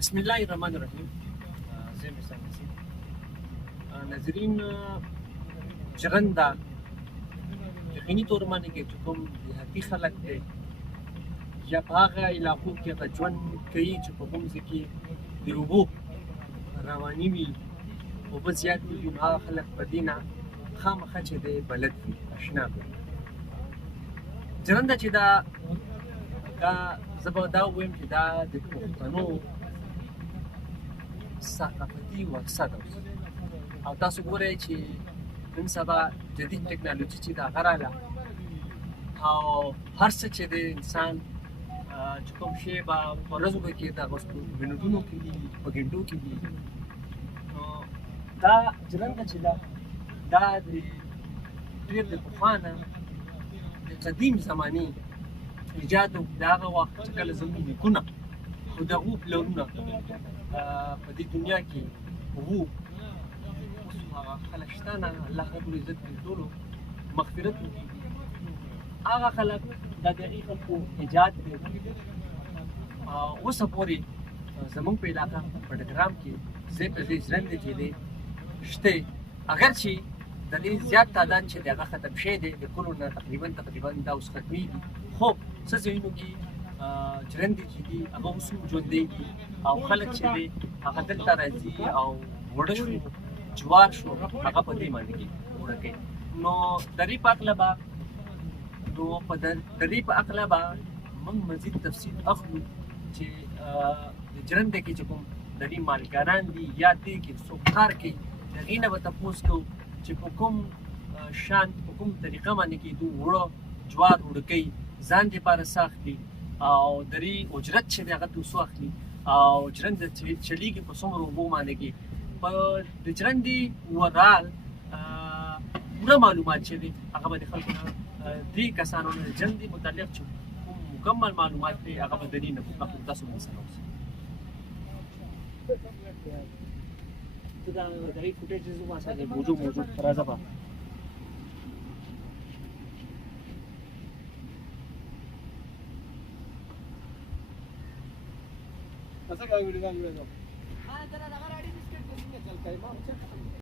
بسم الله الرحمن الرحیم. زه مثال نسی ناظرین ژرنده یقیني طور باندې کې چې کوم دیهاتي خلک دی یا په هغه علاقو کې هغه ژوند کوي چې په کوم ځای کې د اوبو رواني وي، اوبه زیات وي، نو هغه خلک په دې نه خامخا چې دی بلد وي، اشنا وي. ژرنده چې دا زه به دا ووایم چې دا د پښتنو ثقافتي ورثه ده. او تاسو ګورئ چې نن سبا جدید ټکنالوژي چې دا هغه راغله او هر څه چې د انسان چې کوم شی به په ورځو کې د غوښتو منټونو کې دي، په ګنټو کې دي. نو دا ژرنده چې ده دا د ډېر د پخوا نه د قدیم زمانې ایجاد و. د هغه وخت چې کله زموږ نیکونه او د هغو پلرونه په دې دنیا کې وو، اوس هغه خلک شته نه، الله رب العزت دې ټولو مغفرت وکړي. هغه خلک دا د هغې خلکو ایجاد دی. اوسه پورې زموږ په علاقه په ډګرام کې ځای پر ځای ژرندې چې دی شته، اگر چې د دې زیات تعداد چې دی هغه ختم شوی دی، د کلو نه تقریبا دا اوس ختمېږي. خو څه ځایونو کې ژرندې چې دي هغه اوس هم ژوندی دي او خلک چې دی هغه دلته راځي او وړه شو، جوار شو، هغه په دې باندې کې وړه کوي. نو د دې په هکله به موږ مزید تفصیل اخلو چې د ژرندې کې چې کوم د دې مالکانان دي یا دې کې څوک کار کوي، د هغې نه به تپوس کوو چې په کوم شان په کوم طریقه باندې کې دوی وړه جوار وړه کوي، ځان دپاره څه اخلي او د دې اجرت چې دی هغه ترې څو اخلي او ژرنده چلیږي په څومره اوبو باندې کې. په د ژرندې ورال پوره معلومات چې دی هغه به د خلکو نه دې کسانو نه د ژرندې متعلق چې کوم مکمل معلومات دی هغه به د دې نه اخلو. تاسو به سره اوسئ. ته د هغې فوټیج وباسه، د موضوع راځه به ऐसा क्या वीडियो का वीडियो हां जरा लगा रेडी बिस्किट चल कई बार